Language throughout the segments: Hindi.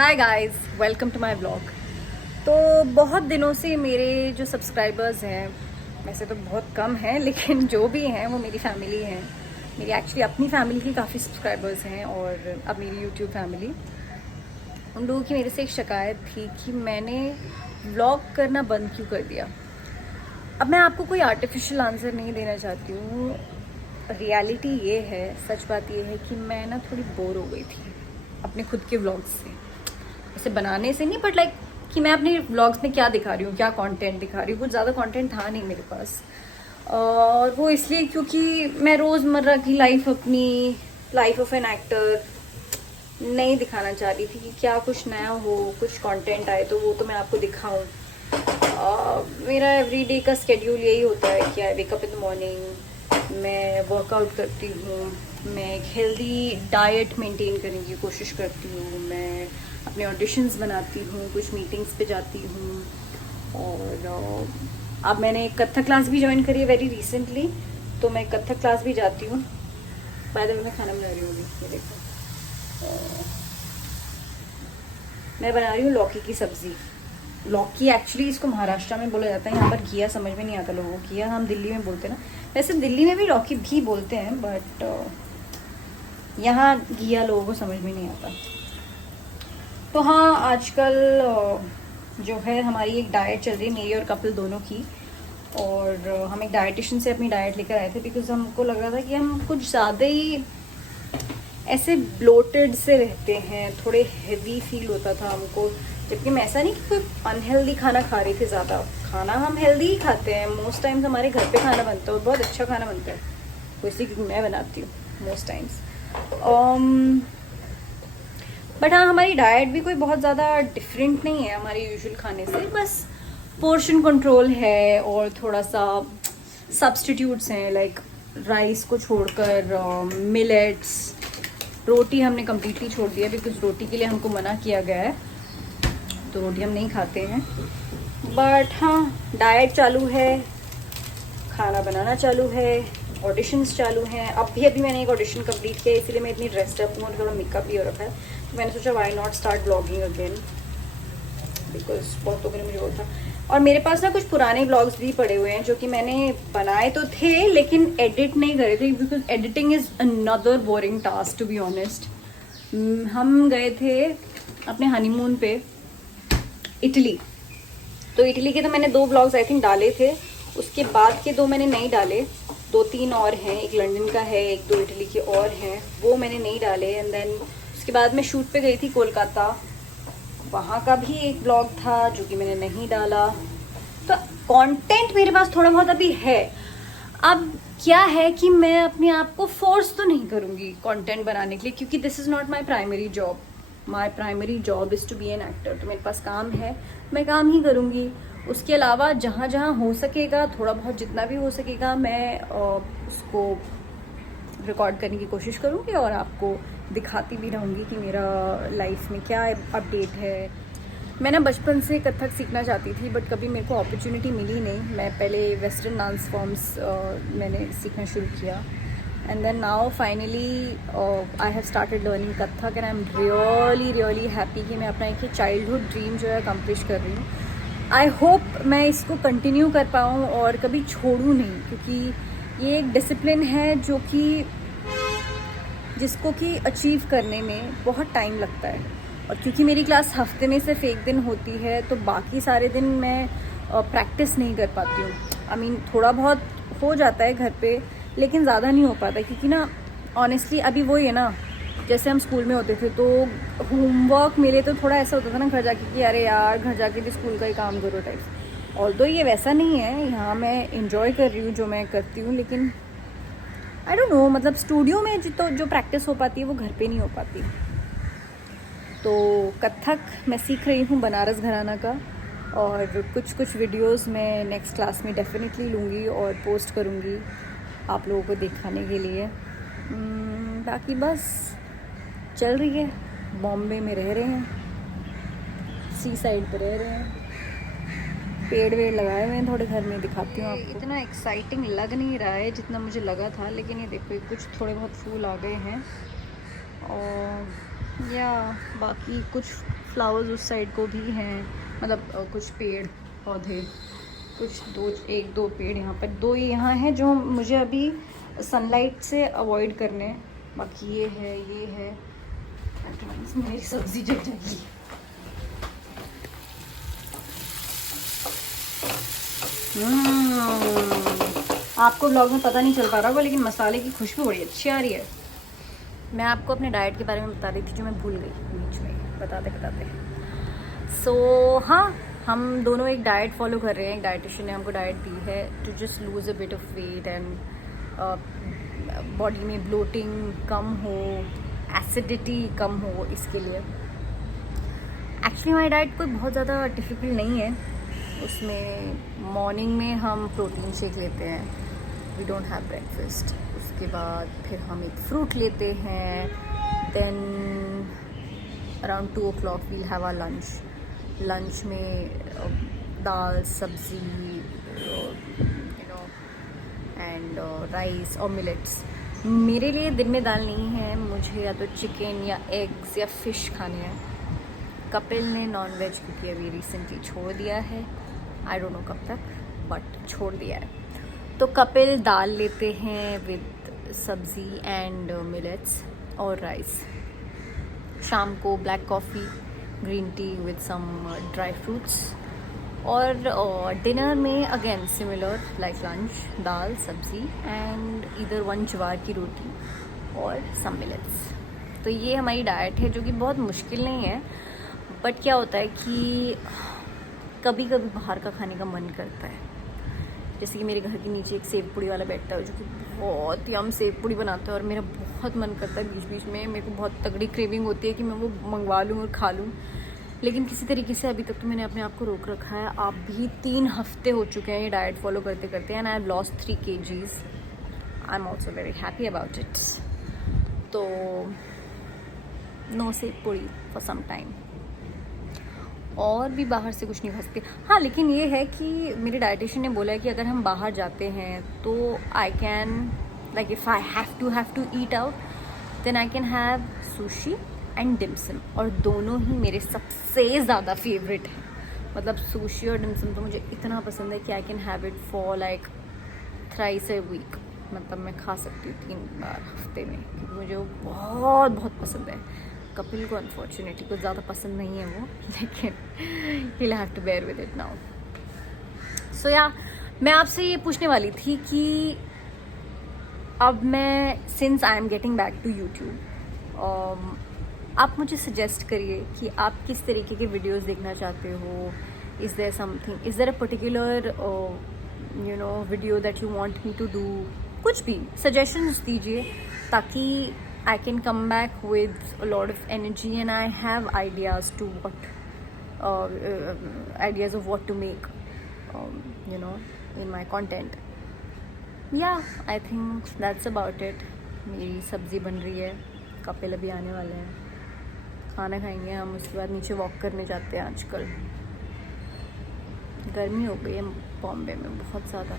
Hi guys, welcome to my blog. तो बहुत दिनों से मेरे जो सब्सक्राइबर्स हैं, वैसे तो बहुत कम हैं, लेकिन जो भी हैं वो मेरी फैमिली हैं। मेरी एक्चुअली अपनी फैमिली की काफ़ी सब्सक्राइबर्स हैं और अब मेरी यूट्यूब फैमिली। उन लोगों की मेरे से एक शिकायत थी कि मैंने व्लॉग करना बंद क्यों कर दिया। अब मैं आपको कोई आर्टिफिशियल आंसर नहीं देना चाहती हूँ। रियलिटी ये है, सच बात ये है कि मैं ना थोड़ी बोर हो गई थी अपने खुद के व्लॉग्स से। ऐसे बनाने से नहीं, बट लाइक कि मैं अपने व्लॉग्स में क्या दिखा रही हूँ, क्या कंटेंट दिखा रही हूँ। कुछ ज़्यादा कंटेंट था नहीं मेरे पास, और वो इसलिए क्योंकि मैं रोज़मर्रा की लाइफ, अपनी लाइफ ऑफ एन एक्टर नहीं दिखाना चाह रही थी कि क्या कुछ नया हो, कुछ कंटेंट आए तो वो तो मैं आपको दिखाऊं। मेरा एवरीडे का स्केड्यूल यही होता है कि I wake up in the morning, मैं वर्कआउट करती हूँ, मैं एक हेल्दी डाइट मेंटेन करने की कोशिश करती हूँ, मैं अपने ऑडिशंस बनाती हूँ, कुछ मीटिंग्स पे जाती हूँ। और अब मैंने कथक क्लास भी ज्वाइन करी है वेरी रिसेंटली, तो मैं कथक क्लास भी जाती हूँ। बाय द वे मैं खाना बना रही हूँ, ये देखो। मैं बना रही हूँ लौकी की सब्ज़ी। लौकी एक्चुअली इसको महाराष्ट्र में बोला जाता है, यहाँ पर घिया समझ में नहीं आता लोगों को। घिया हम दिल्ली में बोलते हैं ना, वैसे दिल्ली में भी लौकी भी बोलते हैं, बट यहाँ घिया लोगों को समझ में नहीं आता। तो हाँ, आजकल जो है हमारी एक डाइट चल रही है, मेरी और कपिल दोनों की। और हम एक डाइटिशियन से अपनी डाइट लेकर आए थे, बिकॉज हमको लग रहा था कि हम कुछ ज़्यादा ही ऐसे ब्लोटेड से रहते हैं, थोड़े हेवी फील होता था हमको। जबकि मैं ऐसा नहीं कि कोई अनहेल्दी खाना खा रही थी, ज़्यादा खाना हम हेल्दी ही खाते हैं। मोस्ट टाइम्स हमारे घर पे खाना बनता है और बहुत अच्छा खाना बनता है, वो इसलिए क्योंकि मैं बनाती हूँ मोस्ट टाइम्स। बट हाँ, हमारी डाइट भी कोई बहुत ज़्यादा डिफरेंट नहीं है हमारे यूजुअल खाने से। बस पोर्शन कंट्रोल है और थोड़ा सा सब्स्टिट्यूट्स हैं, लाइक राइस को छोड़कर मिलेट्स। रोटी हमने कम्प्लीटली छोड़ दिया, बिकॉज रोटी के लिए हमको मना किया गया है, तो रोटी हम नहीं खाते हैं। बट हाँ, डाइट चालू है, खाना बनाना चालू है, ऑडिशंस चालू हैं। अभी मैंने एक ऑडिशन कंप्लीट किया, इसीलिए मैं इतनी ड्रेस्ड अप हूँ और थोड़ा मेकअप भी हो रखा है। तो मैंने सोचा why not start blogging again, because बहुत तो मुझे वो था। और मेरे पास ना कुछ पुराने ब्लॉग्स भी पड़े हुए हैं जो कि मैंने बनाए तो थे लेकिन एडिट नहीं करे थे, because editing is another boring task to be honest. हम गए थे अपने हनीमून पे इटली, तो इटली के तो मैंने 2 ब्लॉग्स आई थिंक डाले थे। उसके बाद के 2 मैंने नहीं डाले, 2-3 और हैं, एक लंदन का है, 1-2 इटली के और हैं, वो मैंने नहीं डाले। एंड देन उसके बाद मैं शूट पे गई थी कोलकाता, वहाँ का भी एक ब्लॉग था जो कि मैंने नहीं डाला। तो कंटेंट मेरे पास थोड़ा बहुत अभी है। अब क्या है कि मैं अपने आप को फोर्स तो नहीं करूँगी कंटेंट बनाने के लिए, क्योंकि this is not my primary job. My primary job is to be an actor. तो मेरे पास काम है, मैं काम ही करूँगी। उसके अलावा जहाँ जहाँ हो सकेगा, थोड़ा बहुत जितना भी हो सकेगा, मैं उसको रिकॉर्ड करने की कोशिश करूँगी और आपको दिखाती भी रहूँगी कि मेरा लाइफ में क्या अपडेट है। मैं ना बचपन से कथक सीखना चाहती थी, बट कभी मेरे को अपॉर्चुनिटी मिली नहीं। मैं पहले वेस्टर्न डांस फॉर्म्स मैंने सीखना शुरू किया, and then now finally I have started learning Kathak, and I am really happy कि मैं अपना एक चाइल्डहुड ड्रीम जो है अकम्प्लिश कर रही हूँ। आई होप मैं इसको कंटिन्यू कर पाऊँ और कभी छोड़ूँ नहीं, क्योंकि ये एक डिसिप्लिन है जो कि जिसको कि अचीव करने में बहुत टाइम लगता है। और क्योंकि मेरी क्लास हफ्ते में सिर्फ 1 दिन होती है, तो बाकी सारे दिन मैं प्रैक्टिस नहीं कर पाती हूँ। आई मीन थोड़ा बहुत हो जाता है घर पे, लेकिन ज़्यादा नहीं हो पाता, क्योंकि ना ऑनेस्टली अभी वही है ना, जैसे हम स्कूल में होते थे तो होमवर्क मिले तो थोड़ा ऐसा होता था ना घर जाके कि अरे यार घर जाके भी स्कूल का ही काम करो टाइप। और तो ये वैसा नहीं है, यहाँ मैं इंजॉय कर रही हूँ जो मैं करती हूँ, लेकिन आई डोंट नो, मतलब स्टूडियो में जो प्रैक्टिस हो पाती है वो घर पे नहीं हो पाती। तो कथक मैं सीख रही हूँ बनारस घराना का, और कुछ वीडियोस मैं नेक्स्ट क्लास में डेफिनेटली लूँगी और पोस्ट करूँगी आप लोगों को दिखाने के लिए। बाकी बस चल रही है, बॉम्बे में रह रहे हैं, सी साइड पर रह रहे हैं, पेड़ वेड़ लगाए हुए हैं थोड़े घर में, दिखाती हूँ आपको। इतना एक्साइटिंग लग नहीं रहा है जितना मुझे लगा था, लेकिन ये देखो कुछ थोड़े बहुत फूल आ गए हैं, और या बाकी कुछ फ्लावर्स उस साइड को भी हैं, मतलब कुछ पेड़ पौधे, कुछ एक दो पेड़ यहाँ पर, 2 यहाँ हैं जो मुझे अभी सनलाइट से अवॉइड करने हैं। बाकी ये है मेरी सब्जी जल जाएगी। आपको व्लॉग में पता नहीं चल पा रहा होगा, लेकिन मसाले की खुशबू बड़ी अच्छी आ रही है। मैं आपको अपने डाइट के बारे में बता रही थी जो मैं भूल गई बीच में बताते। हाँ, हम दोनों एक डाइट फॉलो कर रहे हैं। एक डाइटिशियन ने हमको डाइट दी है to just lose a bit of weight and body में ब्लोटिंग कम हो, एसिडिटी कम हो, इसके लिए। एक्चुअली हमारी डाइट कोई बहुत ज़्यादा डिफ़िकल्ट नहीं है। उसमें मॉर्निंग में हम प्रोटीन शेक लेते हैं, वी डोंट हैव ब्रेकफास्ट। उसके बाद फिर हम एक फ्रूट लेते हैं, then around 2 o'clock we'll have our lunch में दाल, सब्जी, एंड राइस और मिलेट्स। मेरे लिए दिन में दाल नहीं है, मुझे या तो चिकन या एग्स या फ़िश खाने हैं। कपिल ने नॉन वेज क्योंकि अभी रिसेंटली छोड़ दिया है, आई डोंट नो कब तक, बट छोड़ दिया है। तो कपिल दाल लेते हैं विद सब्ज़ी एंड मिलेट्स और राइस। शाम को black coffee, green tea with some dry fruits. और डिनर में अगेन सिमिलर लाइक लंच, दाल, सब्ज़ी एंड इधर 1 ज्वार की रोटी और सम मिलेट्स। तो ये हमारी डाइट है जो कि बहुत मुश्किल नहीं है, बट क्या होता है कि कभी कभी बाहर का खाने का मन करता है। जैसे कि मेरे घर के नीचे एक सेव पूड़ी वाला बैठता है जो कि बहुत यम सेव पूड़ी बनाता है, और मेरा बहुत मन करता है बीच बीच में, मेरे को बहुत तगड़ी क्रेविंग होती है कि मैं वो मंगवा लूँ और खा लूँ। लेकिन किसी तरीके से अभी तक तो मैंने अपने आप को रोक रखा है। आप भी 3 हफ्ते हो चुके हैं ये डाइट फॉलो करते करते, and I have lost 3 kgs। I am also very happy about it. तो no sev puri for some time, और भी बाहर से कुछ नहीं खा सकते। हाँ, लेकिन ये है कि मेरे डाइटिशियन ने बोला है कि अगर हम बाहर जाते हैं तो I can, like if I have to eat out, then I can have sushi and dim sum, और दोनों ही मेरे सबसे ज़्यादा फेवरेट हैं। मतलब सुशी और डिमसम तो मुझे इतना पसंद है कि I can have it for like thrice a week. मतलब मैं खा सकती हूँ 3 बार हफ्ते में, क्योंकि मुझे वो बहुत बहुत पसंद है। कपिल को अनफॉर्चुनेटली कुछ ज़्यादा पसंद नहीं है वो, लेकिन he'll have to bear with it now. So yeah, मैं आपसे ये पूछने वाली थी कि अब मैं since I am getting back to YouTube, आप मुझे सजेस्ट करिए कि आप किस तरीके के वीडियोस देखना चाहते हो। Is there a particular video that you want me to do? कुछ भी सजेशंस दीजिए ताकि I can come back with a lot of energy and I have ideas to ideas of what to make, in my content. Yeah, I think that's about it. मेरी सब्ज़ी बन रही है, कपिल अभी आने वाले हैं, खाना खाएंगे हम, उसके बाद नीचे वॉक करने जाते हैं। आजकल गर्मी हो गई है बॉम्बे में बहुत ज़्यादा।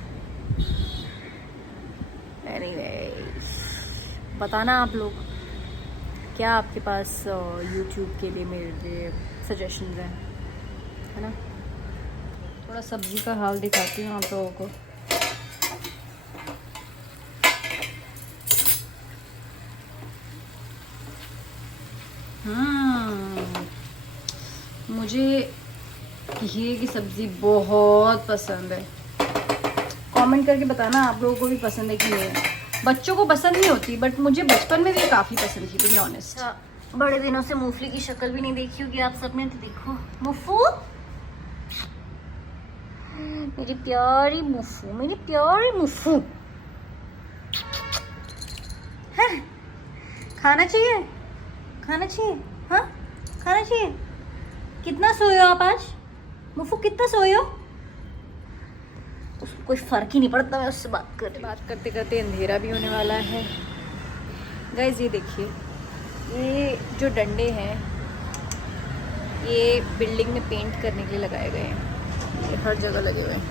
एनीवे, बताना आप लोग क्या आपके पास यूट्यूब के लिए मेरे लिए सजेशंस हैं, है ना। थोड़ा सब्जी का हाल दिखाती हूँ आप लोगों को। मुझे घिए की सब्ज़ी बहुत पसंद है। कमेंट करके बताना आप लोगों को भी पसंद है कि नहीं। बच्चों को पसंद नहीं होती, बट मुझे बचपन में भी काफ़ी पसंद थी, टू बी ऑनेस्ट। बड़े दिनों से मूंगफली की शक्ल भी नहीं देखी होगी आप सबने, तो देखो मुफ्फू, मेरी प्यारी मुफ्फू, मेरी प्यारी मुफ्फू। है, खाना चाहिए, खाना चाहिए, हाँ खाना चाहिए। कितना सोए हो आप आज मुफ्फू, कितना सोए हो? उसको कोई फ़र्क ही नहीं पड़ता। मैं उससे बात करते करते अंधेरा भी होने वाला है। गाइस ये देखिए, ये जो डंडे हैं ये बिल्डिंग में पेंट करने के लिए लगाए गए हैं। ये हर जगह लगे हुए हैं।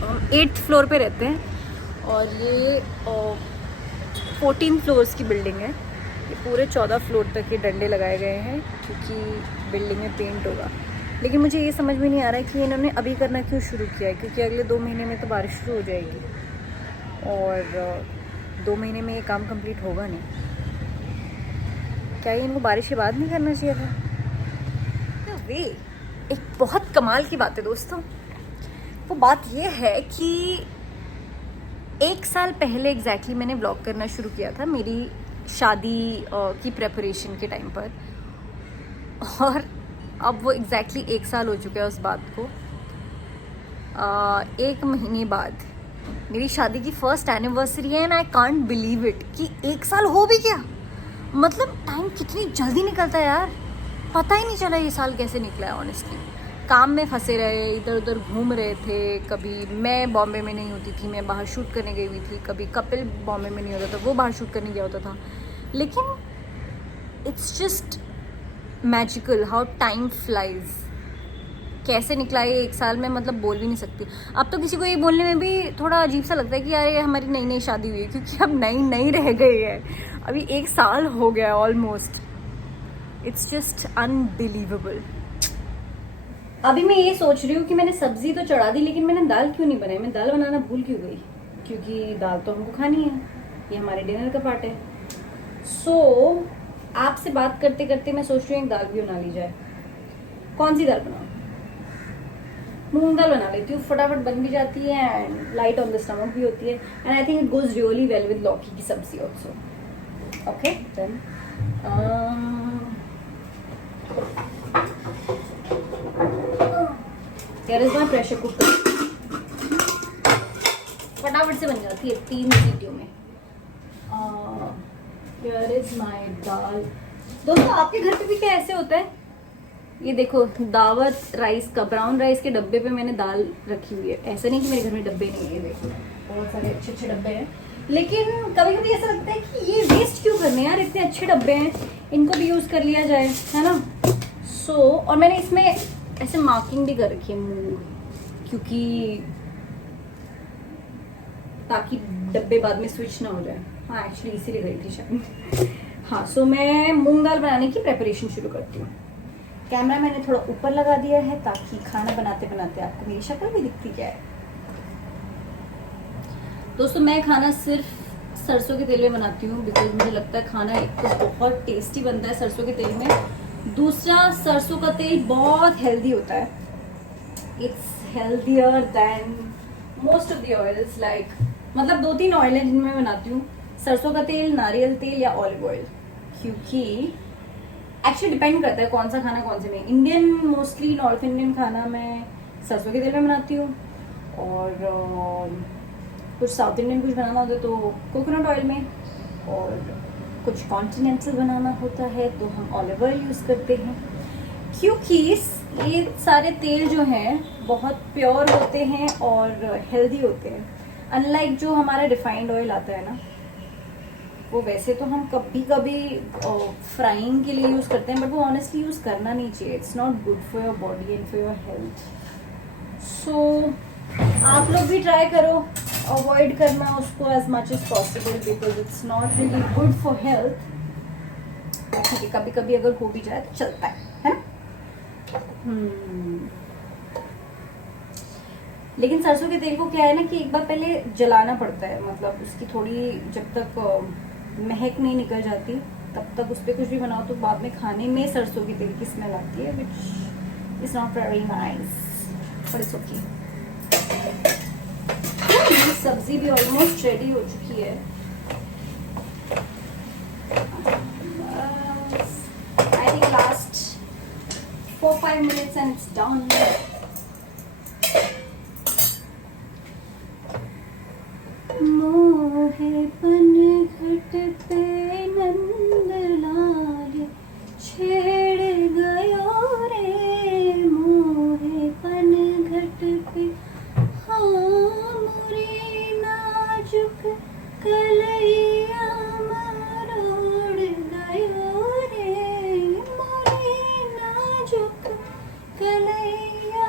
हम 8th फ्लोर पे रहते हैं और ये 14 फ्लोर्स की बिल्डिंग है। ये पूरे 14 फ्लोर तक के डंडे लगाए गए हैं क्योंकि बिल्डिंग में पेंट होगा। लेकिन मुझे ये समझ में नहीं आ रहा है कि इन्होंने अभी करना क्यों शुरू किया है, क्योंकि अगले 2 महीने में तो बारिश शुरू हो जाएगी और 2 महीने में ये काम कंप्लीट होगा नहीं। क्या ये इनको बारिश के बाद नहीं करना चाहिए था? वे एक बहुत कमाल की बात है दोस्तों। वो बात ये है कि 1 साल पहले एग्जैक्टली मैंने व्लॉग करना शुरू किया था मेरी शादी की प्रेपरेशन के टाइम पर, और अब वो एग्जैक्टली 1 साल हो चुका है उस बात को। 1 महीने बाद मेरी शादी की फर्स्ट एनिवर्सरी है and I can't believe it कि 1 साल हो भी गया। मतलब टाइम कितनी जल्दी निकलता है यार, पता ही नहीं चला ये साल कैसे निकला है। ऑनेस्टली काम में फंसे रहे, इधर उधर घूम रहे थे। कभी मैं बॉम्बे में नहीं होती थी, मैं बाहर शूट करने गई हुई थी। कभी कपिल बॉम्बे में नहीं होता था, वो बाहर शूट करने गया होता था। लेकिन it's just magical how time flies. कैसे निकला ये 1 साल में, मतलब बोल भी नहीं सकती। अब तो किसी को ये बोलने में भी थोड़ा अजीब सा लगता है कि यार ये हमारी नई नई शादी हुई है, क्योंकि अब नई रह गई है। अभी 1 साल हो गया ऑलमोस्ट। It's just unbelievable. अभी मैं ये सोच रही हूँ कि मैंने सब्जी तो चढ़ा दी, लेकिन मैंने दाल क्यों नहीं बनाई। मैं दाल बनाना भूल क्यों गई? क्योंकि दाल तो हमको खानी है, ये हमारे डिनर का पार्ट है। सो आपसे बात करते करते मैं सोच रही हूँ एक दाल भी बना ली जाए। कौन सी दाल बनाऊँ? मूंग दाल बना लेती हूँ, फटाफट बन भी जाती है and light on the stomach भी होती है and I think it goes really well with लौकी की सब्जी also. Okay then here is my pressure cooker. फटाफट से बन जाती है 3 सीटियों में। Here is my dal. दोस्तों आपके घर पे भी क्या ऐसे होता है? ये देखो दावत राइस का, ब्राउन राइस के डब्बे पे मैंने दाल रखी हुई है। ऐसा नहीं कि मेरे घर में डब्बे नहीं है, देखो बहुत सारे अच्छे अच्छे डब्बे हैं। लेकिन कभी कभी ऐसा लगता है कि ये वेस्ट क्यों करने यार, इतने अच्छे डब्बे हैं, इनको भी यूज कर लिया जाए, है ना। सो और मैंने इसमें ऐसे मार्किंग भी कर रखी है मूंग, क्योंकि ताकि डब्बे बाद में स्विच ना हो जाए। हाँ एक्चुअली इसीलिए गई थी शायद। हाँ सो मैं मूंग दाल बनाने की प्रेपरेशन शुरू करती हूँ। कैमरा मैंने थोड़ा ऊपर लगा दिया है ताकि खाना बनाते बनाते आपको मेरी शक्ल भी दिखती जाए। दोस्तों मैं खाना सिर्फ सरसों के तेल में बनाती हूँ, बिकॉज मुझे लगता है खाना एक तो बहुत टेस्टी बनता है सरसों के तेल में, दूसरा सरसों का तेल बहुत हेल्दी होता है। It's healthier then most of the oils, like मतलब 2-3 ऑयल है जिनमें मैं बनाती हूँ, सरसों का तेल, नारियल तेल या ऑलिव ऑयल। क्योंकि एक्चुअली डिपेंड करता है कौन सा खाना कौन से में। इंडियन मोस्टली नॉर्थ इंडियन खाना मैं सरसों के तेल में बनाती हूँ, और कुछ साउथ इंडियन कुछ बनाना होता है तो कोकोनट ऑयल में, और कुछ कॉन्टिनेंटल बनाना होता है तो हम ऑलिव ऑयल यूज़ करते हैं। क्योंकि ये सारे तेल जो हैं बहुत प्योर होते हैं और हेल्दी होते हैं, अनलाइक जो हमारा रिफाइंड ऑयल आता है ना, वो वैसे तो हम कभी कभी फ्राइंग के लिए यूज़ करते हैं, बट वो ऑनेस्टली यूज़ करना नहीं चाहिए। It's not good for your body and for your health. So आप लोग भी ट्राई करो अवॉइड करना उसको as much as possible, because it's not really good for health. ठीक है, कभी कभी अगर हो भी जाए तो चलता है ना। लेकिन सरसों के तेल को क्या है ना कि एक बार पहले जलाना पड़ता है, मतलब उसकी थोड़ी जब तक महक नहीं निकल जाती तब तक उस पर कुछ भी बनाओ तो बाद में खाने में सरसों के तेल की स्मेल आती है, which is not very nice, but it's okay. सब्जी भी ऑलमोस्ट रेडी हो चुकी है। I think last 4-5 minutes and it's done. मोहे पनघट पे नंदलाल छेड़ गयो रे, मोहे पनघट पे हाँ मोरे नाजुक कलैया मरोड़ गयो रे, मोरे नाजुक कलैया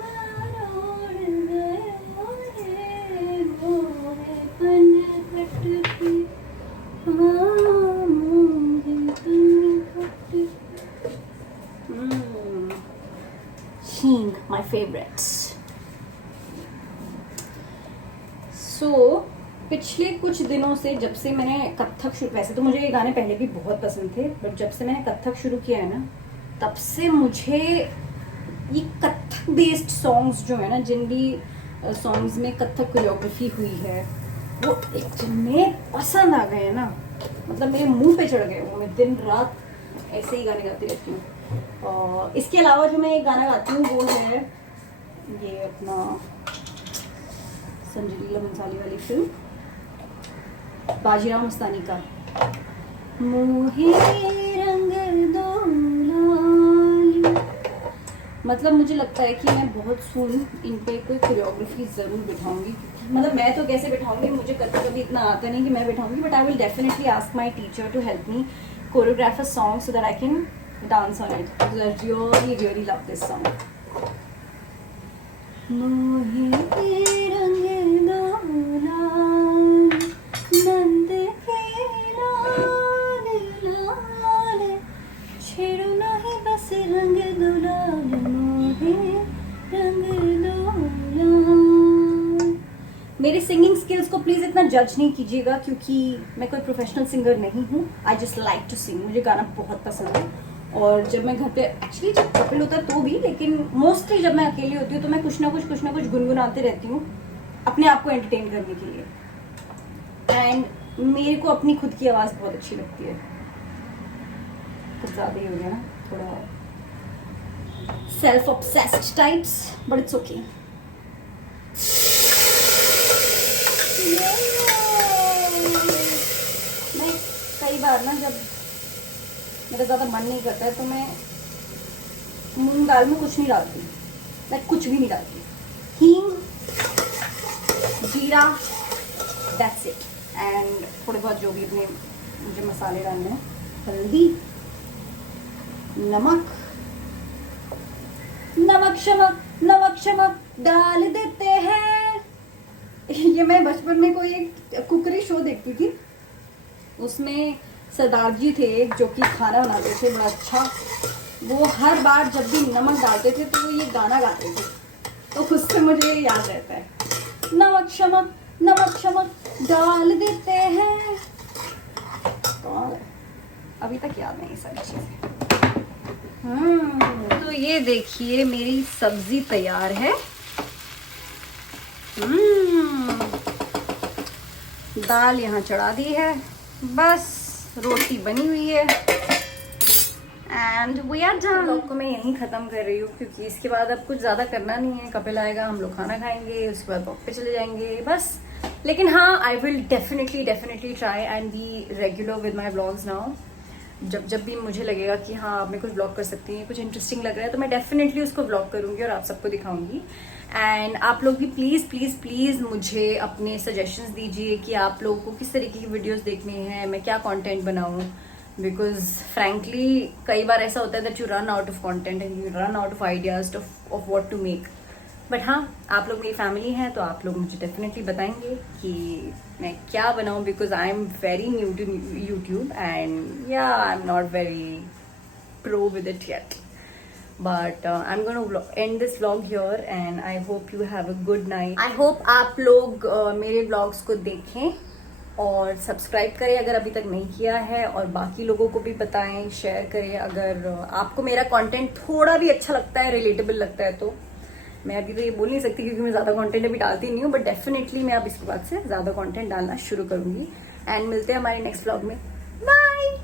मरोड़ गयो रे, मोहे पनघट king, my favorites. So पिछले कुछ दिनों से जब से मैंने कथक शुरू, वैसे तो मुझे ये गाने पहले भी बहुत पसंद थे, बट जब से मैंने कथक शुरू किया है ना, तब से मुझे ये कथक बेस्ड सॉन्ग्स जो है ना, जिन भी सॉन्ग्स में कथक कोरियोग्राफी हुई है, वो इतने पसंद आ गए ना, मतलब मेरे मुंह पे चढ़ गए वो। मैं दिन रात ऐसे ही गाने गाती रहती हूँ। और इसके अलावा जो मैं एक गाना गाती हूँ वो है ये अपना संजय लीला भंसाली वाली फिल्म बाजीराव मस्तानी का, मोहे रंग दो लाल। मतलब मुझे लगता है कि मैं बहुत सुन इन पे कोई कोरियोग्राफी जरूर बिठाऊंगी। मतलब मैं तो कैसे बिठाऊंगी, मुझे कभी इतना आता नहीं कि मैं बिठाऊंगी, but I will definitely ask my teacher to help me choreograph a song so that I can dance on it, because I really love this song. मोहे रंग दो लाल, नंद के लाल लाल, छेड़ो नहीं बस रंग दो लाल, मोहे रंग दो लाल। मेरे सिंगिंग स्किल्स को प्लीज इतना जज नहीं कीजिएगा, क्योंकि मैं कोई प्रोफेशनल सिंगर नहीं हूँ। I just like to sing, मुझे गाना बहुत पसंद है। और जब मैं घर पे, एक्चुअली जब कपल होता है तो भी, लेकिन मोस्टली जब मैं अकेली होती हूँ तो मैं कुछ ना कुछ गुनगुनाते रहती हूँ अपने आप को एंटरटेन करने के लिए। एंड मेरे को अपनी खुद की आवाज़ बहुत अच्छी लगती है। कुछ ज़्यादा ही हो गया ना, थोड़ा self obsessed types, but it's okay. मैं कई बार ना, जब मेरा ज़्यादा मन नहीं करता है तो मैं मूंग दाल में कुछ नहीं डालती, मैं कुछ भी नहीं डालती। हींग, जीरा, दैट्स इट। एंड थोड़े बहुत जो भी अपने मुझे मसाले डालने हैं, हल्दी, नमक, नमक शमक डाल देते हैं। ये मैं बचपन में कोई एक कुकरी शो देखती थी, उसमें सरदार जी थे एक, जो कि खाना बनाते थे बड़ा अच्छा। वो हर बार जब भी नमक डालते थे तो वो ये गाना गाते थे, तो उससे मुझे ये याद रहता है, नमक शमक डाल देते हैं। तो अभी तक याद नहीं सारी चीजें। तो ये देखिए मेरी सब्जी तैयार है। दाल यहाँ चढ़ा दी है, बस रोटी बनी हुई है, and we are done. Vlog को मैं यहीं ख़त्म कर रही हूँ, क्योंकि इसके बाद अब कुछ ज़्यादा करना नहीं है। कपिल आएगा, हम लोग खाना खाएंगे, उसके बाद वॉक पे चले जाएंगे बस। लेकिन हाँ, आई will definitely try and be regular with my vlogs now. जब भी मुझे लगेगा कि हाँ आप मैं कुछ ब्लॉग कर सकती हैं, कुछ इंटरेस्टिंग लग रहा है, तो मैं डेफिनेटली उसको ब्लॉग करूँगी और आप सबको दिखाऊंगी। एंड आप लोग भी प्लीज़ मुझे अपने सजेशंस दीजिए कि आप लोगों को किस तरीके की वीडियोस देखनी है, मैं क्या कंटेंट बनाऊँ। बिकॉज फ्रैंकली कई बार ऐसा होता है that you run out of content and you run out of ideas of what to make. But हाँ, आप लोग मेरी फैमिली हैं, तो आप लोग मुझे डेफिनेटली बताएंगे कि मैं क्या बनाऊँ, because I am very new to YouTube and yeah I am not very pro with it yet. But I'm going to end this vlog here and I hope you have a good night. I hope आप लोग मेरे vlogs को देखें और सब्सक्राइब करें अगर अभी तक नहीं किया है, और बाकी लोगों को भी बताएं, शेयर करें। अगर आपको मेरा कंटेंट थोड़ा भी अच्छा लगता है, रिलेटेबल लगता है, तो मैं अभी तो ये बोल नहीं सकती क्योंकि मैं ज़्यादा कंटेंट अभी डालती नहीं हूँ, बट डेफिनेटली मैं अब इसके बाद से ज़्यादा कंटेंट डालना शुरू करूँगी। एंड मिलते हैं हमारे नेक्स्ट व्लॉग में। बाय।